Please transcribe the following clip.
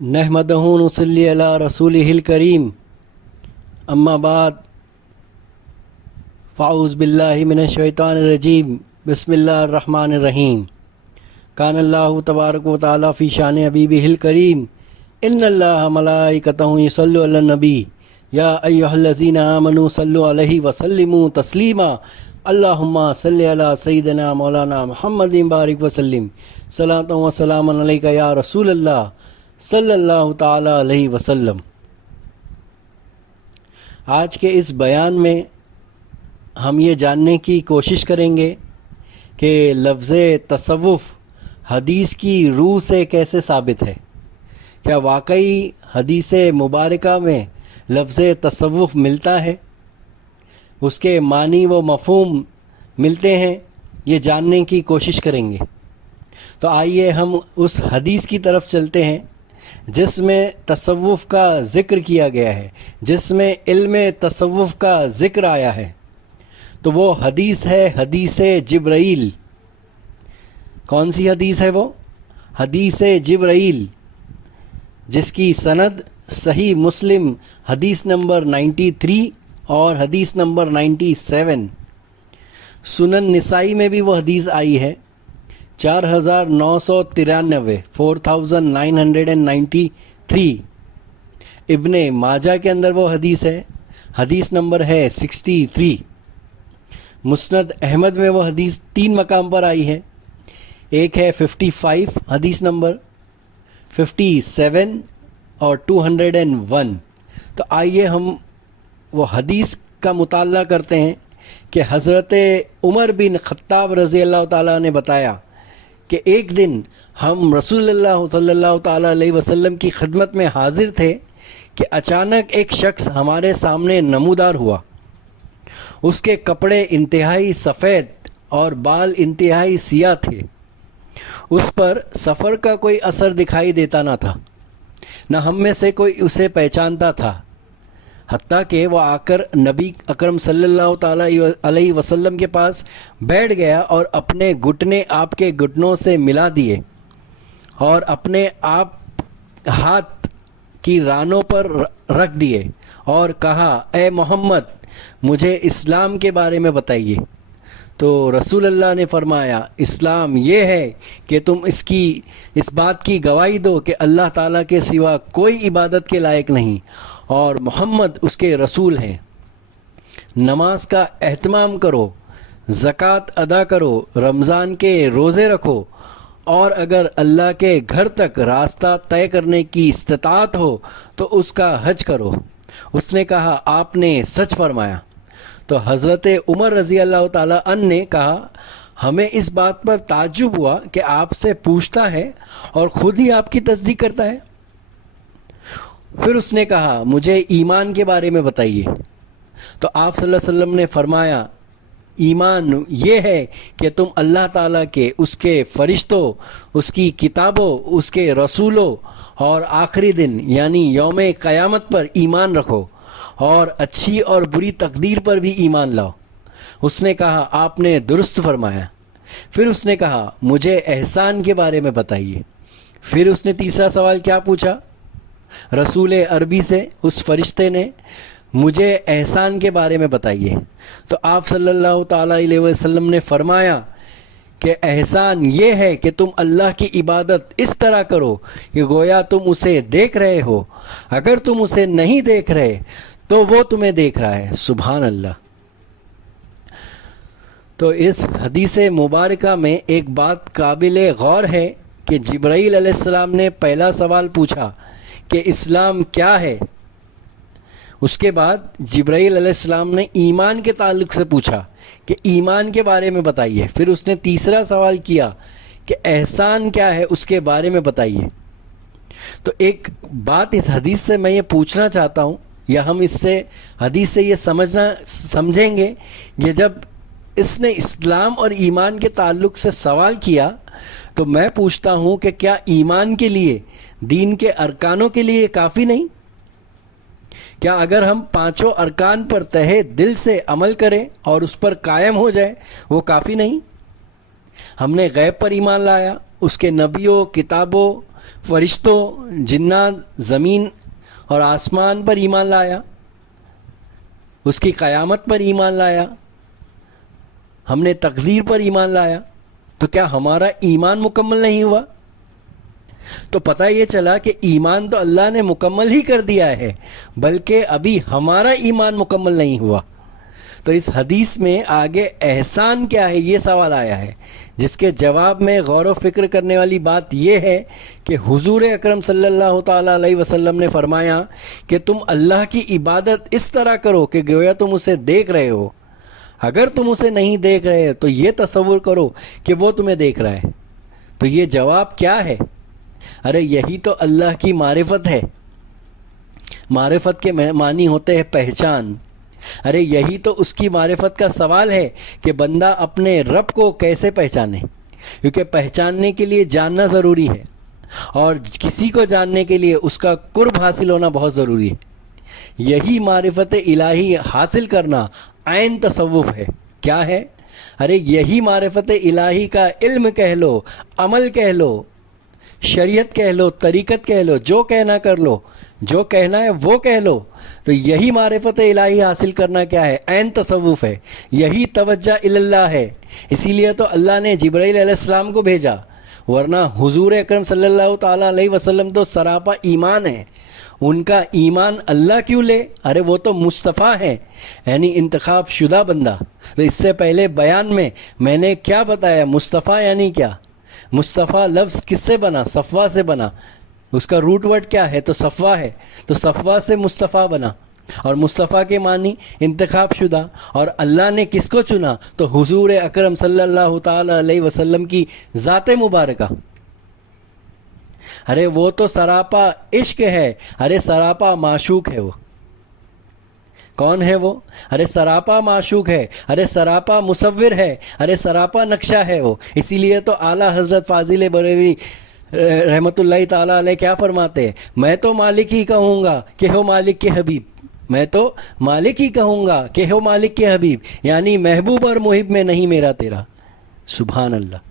नहमदहु व नसल्ली अला रसूलिहिल करीम अम्मा बाद फ़ाऊज़ बिल्लाहि मिनश शैतानिर रजीम बिस्मिल्लाहिर रहमानिर रहीम कानल्लाहु तबारक व तआला फ़ी शान हबीबिहिल करीम इन्नल्लाहा मलाइकतहु युसल्लू अलन नबी या अय्युहल्लज़ीना आमनू सल्लु अलैहि व सल्लिमू तस्लीमा अल्लाहुम्मा सल्लि अला सय्यिदिना मौलाना मुहम्मदिन बारिक व सल्लिम सलातु व सलामन अलैका या रसूलल्लाह सल्लल्लाहु ताला अलैहि वसल्लम। आज के इस बयान में हम ये जानने की कोशिश करेंगे कि लफ्ज़ तसव्वुफ़ हदीस की रूह से कैसे साबित है। क्या वाकई हदीस मुबारका में लफ्ज़ तसव्वुफ़ मिलता है, उसके मानी व मफ़हूम मिलते हैं, ये जानने की कोशिश करेंगे। तो आइए हम उस हदीस की तरफ चलते हैं जिसमें तसव्वुफ़ का ज़िक्र किया गया है, जिसमें इल्म तसव्वुफ़ का ज़िक्र आया है। तो वो हदीस है हदीस जिब्राइल। कौन सी हदीस है वो? हदीस जिब्राइल, जिसकी सनद सही मुस्लिम हदीस नंबर 93 और हदीस नंबर 97, सुनन निसाई में भी वो हदीस आई है 4993 4993। इब्ने माजा के अंदर वो हदीस है, हदीस नंबर है 63। मुस्नद अहमद में वो हदीस 3 मकाम पर आई है, एक है 55 हदीस नंबर, 57 और 201। तो आइए हम वो हदीस का मुताला करते हैं कि हज़रत उमर बिन ख़त्ताब रज़ी अल्लाह ताला ने बताया कि एक दिन हम रसूलुल्लाह सल्लल्लाहु ताला अलैहि वसल्लम की खिदमत में हाजिर थे कि अचानक एक शख्स हमारे सामने नमूदार हुआ। उसके कपड़े इंतहाई सफ़ेद और बाल इंतहाई सियाह थे। उस पर सफ़र का कोई असर दिखाई देता ना था, न हम में से कोई उसे पहचानता था। हत्ता कि वह आकर नबी अकरम सल्लल्लाहु ताला अलैहि वसल्लम के पास बैठ गया और अपने घुटने आपके घुटनों से मिला दिए और अपने आप हाथ की रानों पर रख दिए और कहा, ए मोहम्मद, मुझे इस्लाम के बारे में बताइए। तो रसूलुल्लाह ने फरमाया, इस्लाम ये है कि तुम इस बात की गवाही दो कि अल्लाह ताला के सिवा कोई इबादत के लायक नहीं और मोहम्मद उसके रसूल हैं। नमाज का एहतमाम करो, ज़कात अदा करो, रमज़ान के रोज़े रखो और अगर अल्लाह के घर तक रास्ता तय करने की इस्तिताअत हो तो उसका हज करो। उसने कहा, आपने सच फरमाया। तो हज़रत उमर रज़ी अल्लाह ताला अन ने कहा, हमें इस बात पर ताज्जुब हुआ कि आपसे पूछता है और ख़ुद ही आपकी तस्दीक करता है। फिर उसने कहा, मुझे ईमान के बारे में बताइए। तो आप सल्लल्लाहु अलैहि वसल्लम ने फरमाया, ईमान ये है कि तुम अल्लाह ताला के, उसके फ़रिश्तों, उसकी किताबों, उसके रसूलों और आखिरी दिन यानी यौम क़यामत पर ईमान रखो और अच्छी और बुरी तकदीर पर भी ईमान लाओ। उसने कहा, आपने दुरुस्त फरमाया। फिर उसने कहा, मुझे एहसान के बारे में बताइए। फिर उसने तीसरा सवाल क्या पूछा? रसूल अरबी से उस फरिश्ते ने, मुझे एहसान के बारे में बताइए। तो आप सल्लल्लाहु ताला अलैहि वसल्लम ने फरमाया कि एहसान ये है कि तुम अल्लाह की इबादत इस तरह करो कि गोया तुम उसे देख रहे हो। अगर तुम उसे नहीं देख रहे तो वो तुम्हें देख रहा है। सुभान अल्लाह। तो इस हदीस मुबारका में एक बात काबिल गौर है कि जिब्राईल अलैहिस्सलाम ने पहला सवाल पूछा कि इस्लाम क्या है। उसके बाद जिब्राईल अलैहिस्सलाम ने ईमान के ताल्लुक़ से पूछा कि ईमान के बारे में बताइए। फिर उसने तीसरा सवाल किया कि एहसान क्या है, उसके बारे में बताइए। तो एक बात इस हदीस से मैं ये पूछना चाहता हूँ, या हम इससे हदीस से ये समझेंगे कि जब इसने इस्लाम और ईमान के ताल्लुक़ से सवाल किया तो मैं पूछता हूँ कि क्या ईमान के लिए, दीन के अरकानों के लिए काफ़ी नहीं? क्या अगर हम 5 अरकान पर तहे दिल से अमल करें और उस पर कायम हो जाए वो काफ़ी नहीं? हमने गैब पर ईमान लाया, اس کے نبیوں، کتابوں، فرشتوں، جنات، زمین اور آسمان پر ایمان لایا، اس کی قیامت پر ایمان لایا، ہم نے تقدیر پر ایمان لایا، تو کیا ہمارا ایمان مکمل نہیں ہوا؟ تو پتہ یہ چلا کہ ایمان تو اللہ نے مکمل ہی کر دیا ہے، بلکہ ابھی ہمارا ایمان مکمل نہیں ہوا۔ تو اس حدیث میں آگے احسان کیا ہے یہ سوال آیا ہے، جس کے جواب میں غور و فکر کرنے والی بات یہ ہے کہ حضور اکرم صلی اللہ تعالیٰ علیہ وسلم نے فرمایا کہ تم اللہ کی عبادت اس طرح کرو کہ گویا تم اسے دیکھ رہے ہو۔ اگر تم اسے نہیں دیکھ رہے تو یہ تصور کرو کہ وہ تمہیں دیکھ رہا ہے۔ تو یہ جواب کیا ہے؟ ارے یہی تو اللہ کی معرفت ہے۔ معرفت کے معنی ہوتے ہیں پہچان۔ ارے یہی تو اس کی معرفت کا سوال ہے کہ بندہ اپنے رب کو کیسے پہچانے، کیونکہ پہچاننے کے لیے جاننا ضروری ہے، اور کسی کو جاننے کے لیے اس کا قرب حاصل ہونا بہت ضروری ہے۔ یہی معرفت الہی حاصل کرنا عین تصوف ہے۔ کیا ہے؟ ارے یہی معرفت الہی کا علم کہہ لو، عمل کہہ لو، شریعت کہہ لو، طریقت کہہ لو، جو کہنا کر لو، جو کہنا ہے وہ کہہ لو۔ تو یہی معرفت الہی حاصل کرنا کیا ہے؟ عین تصوف ہے، یہی توجہ اللہ ہے۔ اسی لیے تو اللہ نے جبرائیل علیہ السلام کو بھیجا، ورنہ حضور اکرم صلی اللہ تعالیٰ علیہ وسلم تو سراپا ایمان ہے۔ ان کا ایمان اللہ کیوں لے؟ ارے وہ تو مصطفیٰ ہیں، یعنی انتخاب شدہ بندہ۔ تو اس سے پہلے بیان میں نے کیا بتایا؟ مصطفیٰ یعنی کیا؟ مصطفیٰ لفظ کس سے بنا؟ صفوہ سے بنا۔ اس کا روٹ ورڈ کیا ہے؟ تو صفوہ ہے، تو صفوہ سے مصطفیٰ بنا، اور مصطفیٰ کے معنی انتخاب شدہ۔ اور اللہ نے کس کو چنا؟ تو حضور اکرم صلی اللہ تعالیٰ علیہ وسلم کی ذات مبارکہ۔ ارے وہ تو سراپا عشق ہے، ارے سراپا معشوق ہے۔ وہ کون ہے؟ وہ ارے سراپا معشوق ہے، ارے سراپا مصور ہے، ارے سراپا نقشہ ہے وہ۔ اسی لیے تو اعلیٰ حضرت فاضل بریلوی رحمۃ اللہ تعالیٰ علیہ کیا فرماتے ہیں؟ میں تو مالک ہی کہوں گا کہ ہو مالک کے حبیب، میں تو مالک ہی کہوں گا کہ ہو مالک کے حبیب، یعنی محبوب اور محب میں نہیں میرا تیرا۔ سبحان اللہ۔